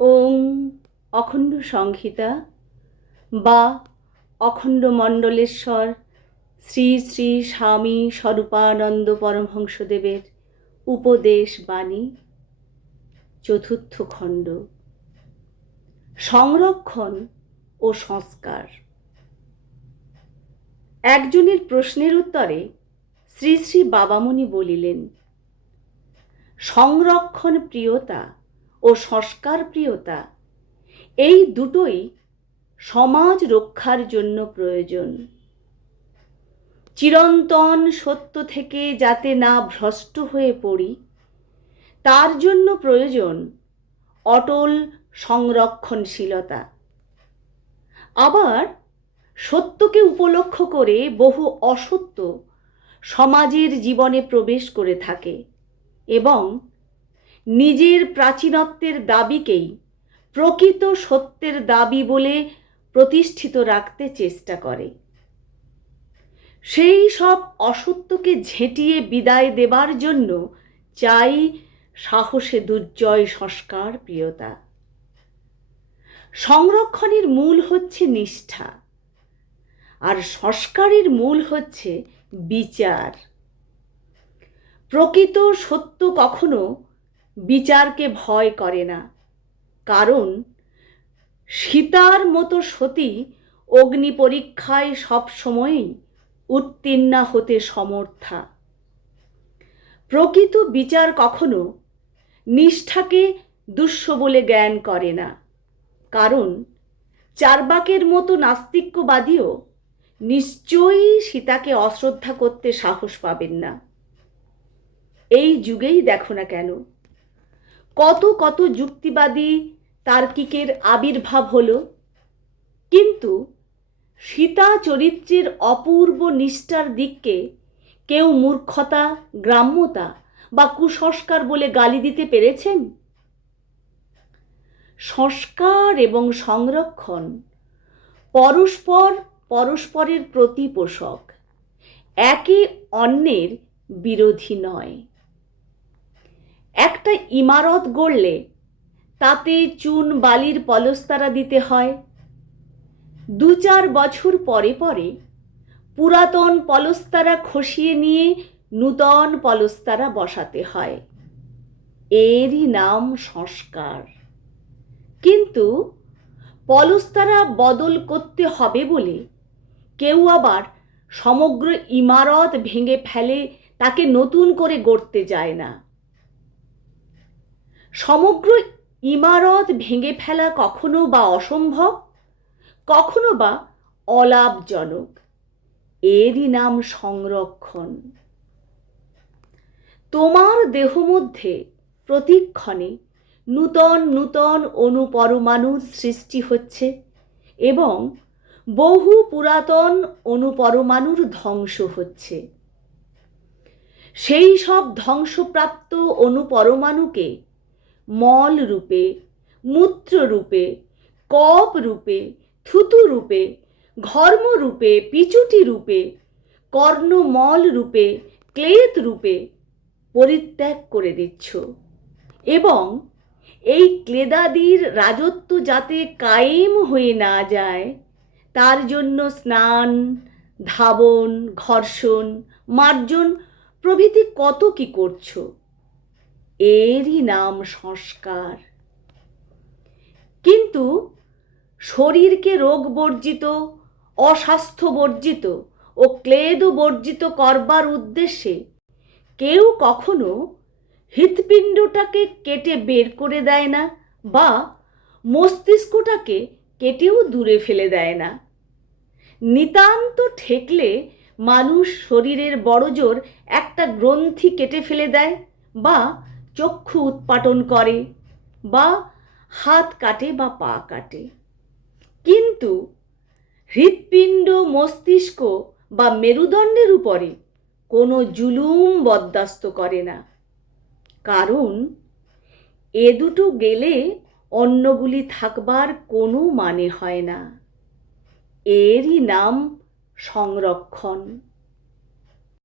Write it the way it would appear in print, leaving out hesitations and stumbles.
ওং অখণ্ড সংহিতা বা অখণ্ড মণ্ডলেশ্বর শ্রী শ্রী স্বামী স্বরূপানন্দ পরমহংসদেবের উপদেশ বাণী চতুর্থ খণ্ড সংরক্ষণ ও সংস্কার। একজনের প্রশ্নের উত্তরে শ্রী শ্রী বাবামণি বলিলেন, সংরক্ষণ প্রিয়তা ও সংস্কার প্রিয়তা এই দুটোই সমাজ রক্ষার জন্য প্রয়োজন। চিরন্তন সত্য থেকে যাতে না ভ্রষ্ট হয়ে পড়ি তার জন্য প্রয়োজন অটল সংরক্ষণশীলতা। আবার সত্যকে উপলক্ষ করে বহু অসত্য সমাজের জীবনে প্রবেশ করে থাকে এবং নিজের প্রাচীনত্বের দাবিকেই প্রকৃত সত্যের দাবি বলে প্রতিষ্ঠিত রাখতে চেষ্টা করে। সেই সব অসত্যকে ঝেঁটিয়ে বিদায় দেবার জন্য চাই সাহসে দুর্জয় সংস্কার প্রিয়তা। সংরক্ষণের মূল হচ্ছে নিষ্ঠা, আর সংস্কারের মূল হচ্ছে বিচার। প্রকৃত সত্য কখনো বিচারকে ভয় করে না, কারণ সীতার মতো সতী অগ্নি পরীক্ষায় সবসময়ই উত্তীর্ণা হতে সমর্থা। প্রকৃত বিচার কখনো নিষ্ঠাকে দুষ্য বলে জ্ঞান করে না, কারণ চার্বাকের মতো নাস্তিক্যবাদীও নিশ্চয়ই সীতাকে অশ্রদ্ধা করতে সাহস পাবেন না। এই যুগেই দেখো না কেন কত কত যুক্তিবাদী তার্কিকের আবির্ভাব হলো, কিন্তু সীতা চরিত্রের অপূর্ব নিষ্ঠার দিককে কেউ মূর্খতা, গ্রাম্যতা বা কুসংস্কার বলে গালি দিতে পেরেছেন? সংস্কার এবং সংরক্ষণ পরস্পরের প্রতিপোষক, একে অন্যের বিরোধী নয়। একটা ইমারত গড়লে তাতে চুন বালির পলস্তারা দিতে হয়। 2-4 বছর পরে পরে পুরাতন পলস্তারা খসিয়ে নিয়ে নূতন পলস্তারা বসাতে হয়। এরই নাম সংস্কার। কিন্তু পলস্তারা বদল করতে হবে বলে কেউ আবার সমগ্র ইমারত ভেঙে ফেলে তাকে নতুন করে গড়তে যায় না। সমগ্র ইমারত ভেঙে ফেলা কখনো বা অসম্ভব, কখনো বা অলাভজনক। এরই নাম সংরক্ষণ। তোমার দেহ মধ্যে প্রতিক্ষণে নূতন নূতন অণুপরমাণুর সৃষ্টি হচ্ছে এবং বহু পুরাতন অণুপরমাণুর ধ্বংস হচ্ছে। সেই সব ধ্বংসপ্রাপ্ত অণুপরমাণুকে মল রূপে, মূত্র রূপে, কপ রূপে, থুতু রূপে, ঘর্ম রূপে, পিচুটি রূপে, কর্ণমল রূপে, ক্লেদ রূপে পরিত্যাগ করে দিচ্ছ এবং এই ক্লেদাদির রাজত্ব যাতে কায়েম হয়ে না যায় তার জন্য স্নান, ধাবন, ঘর্ষণ, মার্জন প্রভৃতি কত কি করছো। এরই নাম সংস্কার। কিন্তু শরীরকে রোগ বর্জিত, অস্বাস্থ্য বর্জিত ও ক্লেদ বর্জিত করবার উদ্দেশ্যে কেউ কখনো হৃৎপিণ্ডটাকে কেটে বের করে দেয় না বা মস্তিষ্কটাকে কেটেও দূরে ফেলে দেয় না। নিতান্ত ঠেকলে মানুষ শরীরের বড়জোর একটা গ্রন্থি কেটে ফেলে দেয় বা চক্ষু উৎপাটন করে বা হাত কাটে বা পা কাটে, কিন্তু হৃৎপিণ্ড, মস্তিষ্ক বা মেরুদণ্ডের উপরে কোনো জুলুম বরদাস্ত করে না, কারণ এ দুটো গেলে অন্যগুলি থাকবার কোনো মানে হয় না। এরই নাম সংরক্ষণ।